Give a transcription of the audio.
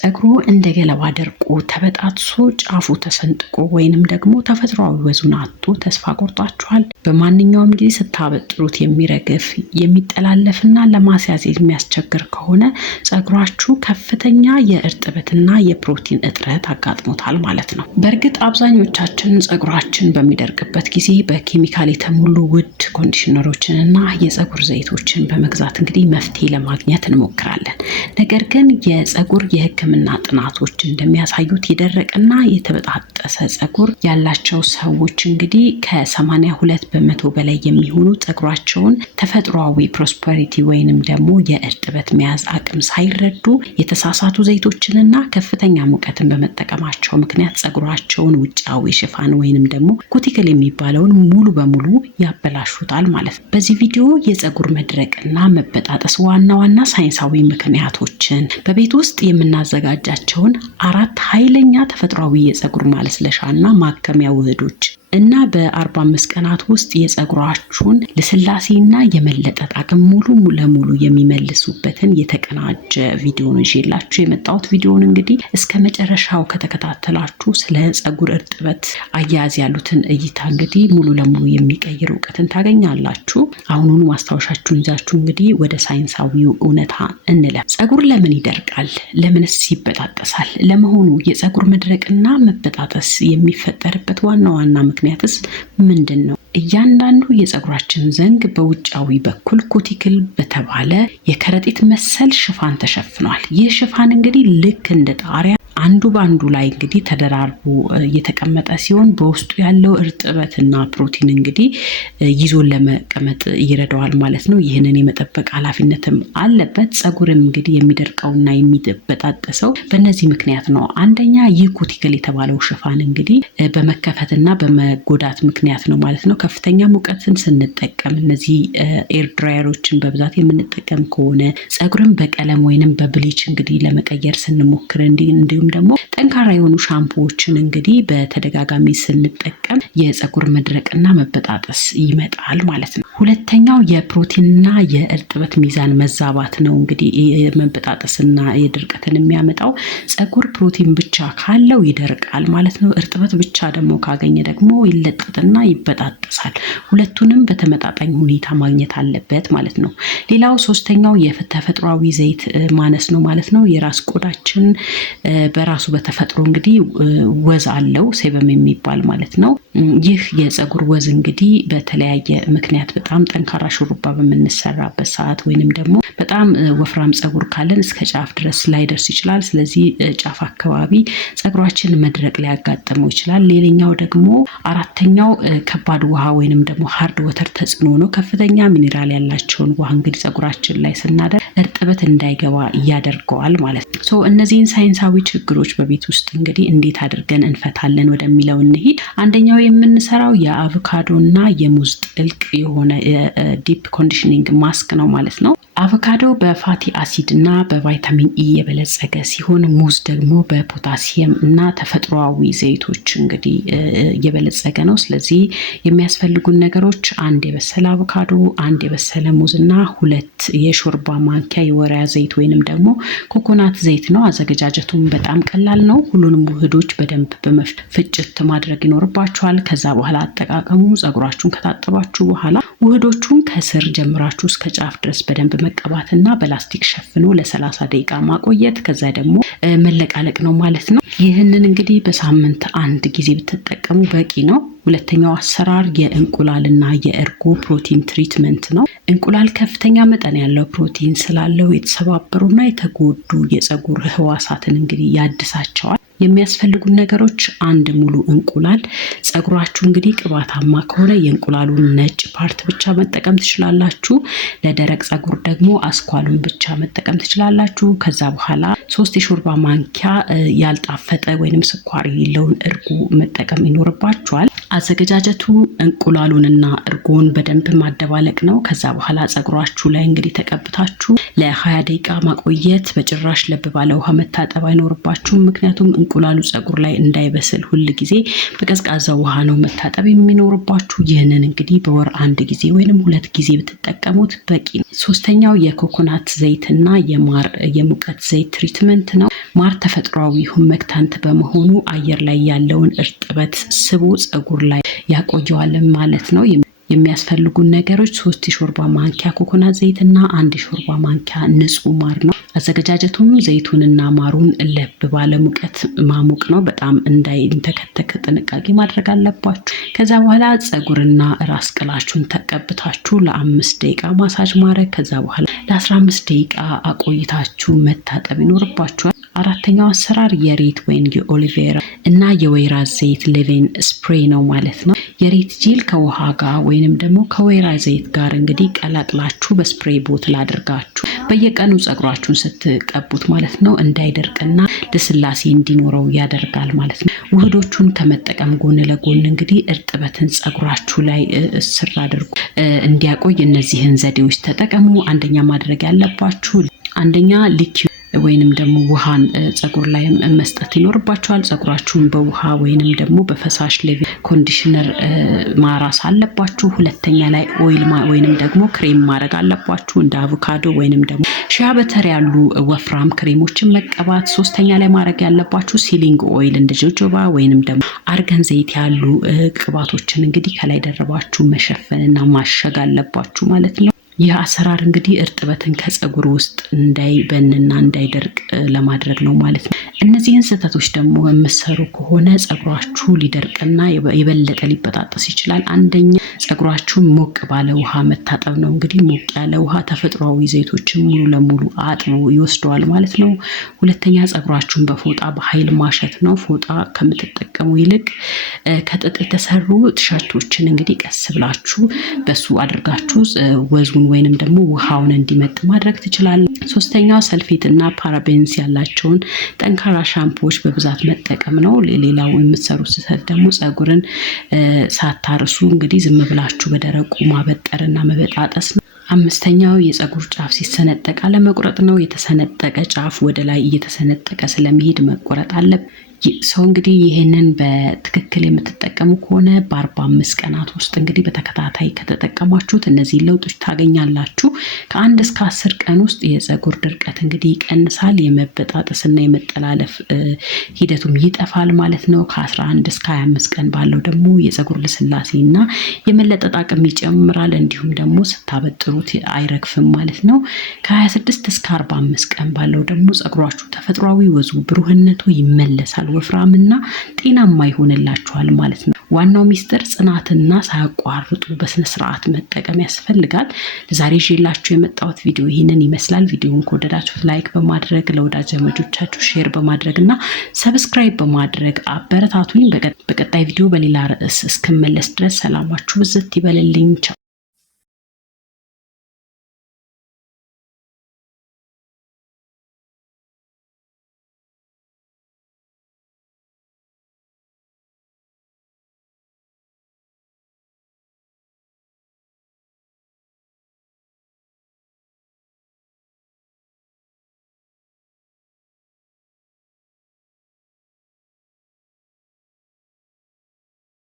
ጸጉሩ እንደ ገለባ ደርቆ ተበጣጥሶ ጫፉ ተሰንጥቆ ወይንም ደግሞ ተፈጥሯዊ ወዙን አጥቶ ተስፋ ቆርጣችኋል? በማንኛውም ጊዜ ስታበጥሩት የሚረግፍ የሚጠላለፍና ለማስያዝ የሚያስቸግር ከሆነ ጸጉራችሁ ከፍተኛ የእርጥበትና የፕሮቲን እጥረት አጋጥሞታል ማለት ነው። በእርግጥ አብዛኞቻችን ጸጉራችን በሚደርቅበት ጊዜ በኬሚካል የተሞሉ ውድ ኮንዲሽነሮችንና የጸጉር ዘይቶችን በመግዛት እንግዲህ መፍትሄ ለማግኘት እንሞክራለን። ነገር ግን የጸጉር የሕክምና ጥናቶች እንደሚያሳዩት የደረቀና የተበጣጠሰ ጸጉር ያላቸው ሰዎች እንግዲህ ከ82 በመቶ በላይ የሚሆኑ ጸጉራቸውን ተፈጥሯዊ ፕሮስፐሪቲ ወይንም ደግሞ የእርጥበት መያዝ አቅም ሳይረዱ የተሳሳቱ ዘይቶችንና ከፍተኛ ሙቀትን በመጠቀማቸው ምክንያት ጸጉራቸውን ውጫዊ ሽፋን ወይንም ደግሞ ኩቲክል የሚባለውን ሙሉ በሙሉ ያበላሹታል ማለት ነው። በዚህ ቪዲዮ የጸጉር መድረቅና መበጣጠስ ዋና ሳይንሳዊ ምክንያቶችን በቤት ውስጥ የምናዘጋጃቸውን 4 ኃይለኛ ተፈጥሯዊ የጸጉር ማለስለሻና ማከሚያ ውህዶች እና በ45 ቀናት ውስጥ የጸጉራችሁን ለስላሴና የመለጠጥ አቅም ሙሉ ለሙሉ የሚመልሱበትን የተቀናጀ ቪዲዮ ነው ይዤላችሁ የመጣሁት። ቪዲዮውን እንግዲህ እስከ መጨረሻው ከተከታተላችሁ ስለ ጸጉር እርጥበት አያያዝ ያሉትን እይታ እንግዲህ ሙሉ ለሙሉ የሚቀይር እውቀትን ታገኛላችሁ። አሁኑኑ ማስታወሻችሁን ይዛችሁ እንግዲህ ወደ ሳይንሳዊው እውነታ እንለፍ። ጸጉር ለምን ይደርቃል? ለምንስ ይበጣጠሳል? ለመሆኑ የጸጉር መድረቅና መበጣጠስ የሚፈጠርበት ዋና ምክንያትስ ምንድን ነው? እያንዳንዱ የጸጉራችን ዘንግ በውጫዊ በኩል ኩቲክል በተባለ የከረጢት መሰል ሽፋን ተሸፍኗል። ይህ ሽፋን እንግዲህ ልክ እንደ ጣሪያ አንዱ ባንዱ ላይ እንግዲህ ተደራርቦ የተቀመጠ ሲሆን በውስጡ ያለው እርጥበትና ፕሮቲን እንግዲህ ይዞን ለመቀመጥ ይረዳዋል ማለት ነው። ይህንን የመጠበቅ ኃላፊነትም አለበት። ጸጉርም እንግዲህ የሚደርቀውና የሚበጣጠሰው በእነዚህ ምክንያት ነው። አንደኛ ይህ ኩቲክል የተባለው ሽፋን እንግዲህ በመከፈትና በመጎዳት ምክንያት ነው ማለት ነው። ከፍተኛ ሙቀትን ስንጠቀም እነዚህ ኤር ድራየሮችን በብዛት የምንጠቀም ከሆነ ጸጉርን በቀለም ወይንም በብሊች እንግዲህ ለመቀየር ስንሞክር እንዲሁም ደግሞ ጠንካራ የሆኑ ሻምፖዎችን እንግዲህ በተደጋጋሚ ስንጠቀም የጸጉር መድረቅና መበጣጠስ ይመጣል ማለት ነው። ሁለተኛው የፕሮቲንና የእርጥበት ሚዛን መዛባት ነው። እንግዲህ መበጣጠስና የድርቀትን የሚያመጣው ጸጉር ፕሮቲን ብቻ ካለው ይደርቃል ማለት ነው። እርጥበት ብቻ ደግሞ ካገኘ ደግሞ ይለጠጥና ይበጣጠሳል። ሁለቱንም በተመጣጣኝ ሁኔታ ማግኘት አለበት ማለት ነው። ሌላው ሶስተኛው የተፈጥሯዊ ዘይት ማነስ ነው ማለት ነው። የራስ ቆዳችን በራሱ በተፈጥሮ እንግዲህ ወዝ አለው፣ ሴበም የሚባል ማለት ነው። ይህ የጸጉር ወዝ እንግዲህ በተለያየ ምክንያት በጣም ጠንካራ ሹሩባ በምንሰራበት ሰዓት ወይንም ደግሞ በጣም ወፍራም ጸጉር ካለን እስከ ጫፍ ድረስ ላይደርስ ይችላል። ስለዚህ ጫፍ አካባቢ ጸጉራችን መድረቅ ሊያጋጥመው ይችላል። ሌላኛው ደግሞ አራተኛው ከባድ ውሃ ወይንም ደግሞ ሃርድ ወተር ተጽዕኖ ነው። ከፍተኛ ሚኒራል ያላቸውን ውሃ እንግዲህ ጸጉራችን ላይ ስናደርግ እርጥበት እንዳይገባ ያደርገዋል ማለት ነው። እነዚህን ሳይንሳዊ ችግሮች በቤት ውስጥ እንግዲህ እንዴት አድርገን እንፈታለን ወደሚለው እንሂድ። አንደኛው የምንሰራው የአቮካዶና የሙዝ ጥልቅ የሆነ ዲፕ ኮንዲሽኒንግ ማስክ ነው ማለት ነው። አቮካዶ በፋቲ አሲድ እና በቫይታሚን ኢ የበለጸገ ሲሆን ሙዝ ደግሞ በፖታሲየም እና ተፈጥሯዊ ዘይቶች እንግዲህ የበለጸገ ነው። ስለዚህ የሚያስፈልጉን ነገሮች 1 የበሰለ አቮካዶ፣ 1 የበሰለ ሙዝ እና 2 የሾርባ ማንኪያ የወይራ ዘይት ወይንም ደግሞ ኮኮናት ዘይት ነው። አዘገጃጀቱም በጣም ቀላል ነው። ሁሉንም ውህዶች በደንብ በመፍጨት ማድረግ ይኖርባችኋል። ከዛ በኋላ አጠቃቀሙ ጸጉራችሁን ከታጠባችሁ በኋላ ውህዶቹን ከስር ጀምራችሁ እስከ ጫፍ ድረስ በደንብ መቀባትና በላስቲክ ሸፍኖ ለ30 ደቂቃ ማቆየት፣ ከዛ ደግሞ መለቃለቅ ነው ማለት ነው። ይህንን እንግዲህ በሳምንት 1 ጊዜ ብትጠቀሙ በቂ ነው። ሁለተኛው አሰራር የእንቁላልና የእርጎ ፕሮቲን ትሪትመንት ነው። እንቁላል ከፍተኛ መጠን ያለው ፕሮቲን ስላለው የተሰባበሩና የተጎዱ የጸጉር ህዋሳትን እንግዲህ ያድሳቸዋል። የሚያስፈልጉን ነገሮች 1 ሙሉ እንቁላል። ጸጉራችሁ እንግዲህ ቅባታማ ከሆነ የእንቁላሉን ነጭ ፓርት ብቻ መጠቀም ትችላላችሁ። ለደረቅ ጸጉር ደግሞ አስኳሉን ብቻ መጠቀም ትችላላችሁ። ከዛ በኋላ 3 የሾርባ ማንኪያ ያልጣፈጠ ወይንም ስኳር የሌለውን እርጎ መጠቀም ይኖርባችኋል። አዘገጃጀቱ እንቁላሉንና እርጎን በደንብ ማደባለቅ ነው። ከዛ በኋላ ፀጉራችሁ ላይ እንግዲህ ተቀብታችሁ ለ20 ደቂቃ ማቆየት። በጭራሽ ለብ ባለ ውሃ መታጠብ አይኖርባችሁም። ምክንያቱም እንቁላሉ ፀጉር ላይ እንዳይበስል ሁል ጊዜ በቀዝቃዛ ውሃ ነው መታጠብ የሚኖርባችሁ። ይህንን እንግዲህ በወር 1 ጊዜ ወይንም 2 ጊዜ ብትጠቀሙት በቂ ነው። ሶስተኛው የኮኮናት ዘይትና የሙቀት ዘይት ትሪትመንት ነው። ማር ተፈጥሯዊ ሁመክታንት በመሆኑ አየር ላይ ያለውን እርጥበት ስቦ ፀጉር ላይ ያቆየዋል ማለት ነው። የሚያስፈልጉን ነገሮች 3 የሾርባ ማንኪያ ኮኮናት ዘይትና 1 የሾርባ ማንኪያ ንጹህ ማር ነው። አዘገጃጀቱም ዘይቱንና ማሩን ለብ ባለ ሙቀት ማሞቅ ነው። በጣም እንዳይንተከተክ ጥንቃቄ ማድረግ አለባችሁ። ከዛ በኋላ ፀጉርና ራስ ቅላችሁን ተቀብታችሁ ለ5 ደቂቃ ማሳጅ ማድረግ። ከዛ በኋላ ለ15 ደቂቃ አቆይታችሁ መታጠብ ይኖርባችኋል። አራተኛው አሰራር የሬት ወይን የኦሊቬራ እና የወይራ ዘይት ሌቬን ስፕሬይ ነው ማለት ነው። የሬት ጄል ከውሃ ጋር ወይንም ደግሞ ከወይራ ዘይት ጋር እንግዲህ ቀላቅላችሁ በስፕሬይ ቦትል አድርጋችሁ በየቀኑ ፀጉራችሁን ስትቀቡት ማለት ነው እንዳይደርቅና ልስላሴ እንዲኖረው ያደርጋል ማለት ነው። ውህዶቹን ከመጠቀም ጎን ለጎን እንግዲህ እርጥበትን ፀጉራችሁ ላይ ስር አድርጉ እንዲያቆይ እነዚህን ዘዴዎች ተጠቀሙ። አንደኛ ማድረግ ያለባችሁ ሊኪ ወይንም ደግሞ ውሃን ፀጉር ላይ መስጠት ይኖርባችኋል። ፀጉራችሁን በውሃ ወይንም ደግሞ በፈሳሽ ሌቭል ኮንዲሽነር ማራስ አለባችሁ። ሁለተኛ ላይ ኦይል ወይንም ደግሞ ክሬም ማድረግ አለባችሁ። እንደ አቮካዶ ወይንም ደግሞ ሺያ በተር ያሉ ወፍራም ክሬሞችን መቀባት። ሶስተኛ ላይ ማድረግ ያለባችሁ ሲሊንግ ኦይል እንደ ጆጆባ ወይንም ደግሞ አርገን ዘይት ያሉ ቅባቶችን እንግዲህ ከላይ ደረባችሁ መሸፈንና ማሸግ አለባችሁ ማለት ነው። ይህ አሰራር እንግዲህ እርጥበትን ከፀጉር ውስጥ እንዳይበንና እንዳይደርቅ ለማድረግ ነው ማለት ነው። እነዚህን ስህተቶች ደግሞ የምትሰሩ ከሆነ ፀጉራችሁ ሊደርቅና የበለጠ ሊበጣጠስ ይችላል። አንደኛ ፀጉራችሁን ሞቅ ባለ ውሃ መታጠብ ነው። እንግዲህ ሞቅ ያለ ውሃ ተፈጥሯዊ ዘይቶችን ሙሉ ለሙሉ አጥቦ ይወስደዋል ማለት ነው። ሁለተኛ ፀጉራችሁን በፎጣ በኃይል ማሸት ነው። ፎጣ ከምትጠቀሙ ይልቅ ከጥጥ የተሰሩ ቲሸርቶችን እንግዲህ ቀስ ብላችሁ በሱ አድርጋችሁ ወዙን ወይንም ደግሞ ውሃውን እንዲመጥ ማድረግ ትችላላችሁ። ሶስተኛው ሰልፌት እና ፓራቤንስ ያላቸውን ጠንካራ ሻምፖዎች በብዛት መጠቀም ነው። ሌላው የምትሰሩት ስህተት ደግሞ ፀጉርን ሳታርሱ እንግዲህ ዝም ብላችሁ በደረቁ ማበጠርና መበጣጠስ ነው። አምስተኛው የፀጉር ጫፍ ሲሰነጠቅ አለመቁረጥ ነው። የተሰነጠቀ ጫፍ ወደ ላይ እየተሰነጠቀ ስለሚሄድ መቆረጥ አለበት። ሰው እንግዲህ ይሄንን በትክክል የምትጠቀሙ ከሆነ በ45 ቀናት ውስጥ እንግዲህ በተከታታይ ከተጠቀማችሁት እነዚህ ለውጦች ታገኛላችሁ። ከ1 እስከ 10 ቀን ውስጥ የፀጉር ድርቀት እንግዲህ ይቀንሳል። የመበጣጠስና የመጠላለፍ ሂደቱም ይጠፋል ማለት ነው። ከ11 እስከ 25 ቀን ባለው ደግሞ የፀጉር ልስላሴና የመለጠጥ አቅም ይጨምራል። እንዲሁም ደግሞ ስታበጥሩት አይረግፍም ማለት ነው። ከ26 እስከ 45 ቀን ባለው ደግሞ ፀጉራችሁ ተፈጥሯዊ ወዙ ብሩህነቱ ይመለሳል። ወፍራምና ጤናማ ይሆንላችኋል ማለት ነው። ዋናው ሚስጥር ጽናትና ሳያቋርጡ በስነ ስርዓት መጠቀም ያስፈልጋል። ለዛሬ ይዤላችሁ የመጣሁት ቪዲዮ ይህንን ይመስላል። ቪዲዮውን ከወደዳችሁት ላይክ በማድረግ ለወዳጅ ዘመዶቻችሁ ሼር በማድረግና ሰብስክራይብ በማድረግ አበረታቱኝ። በቀጣይ ቪዲዮ በሌላ ርዕስ እስክመለስ ድረስ ሰላማችሁ ብዝት ይበልልኝ።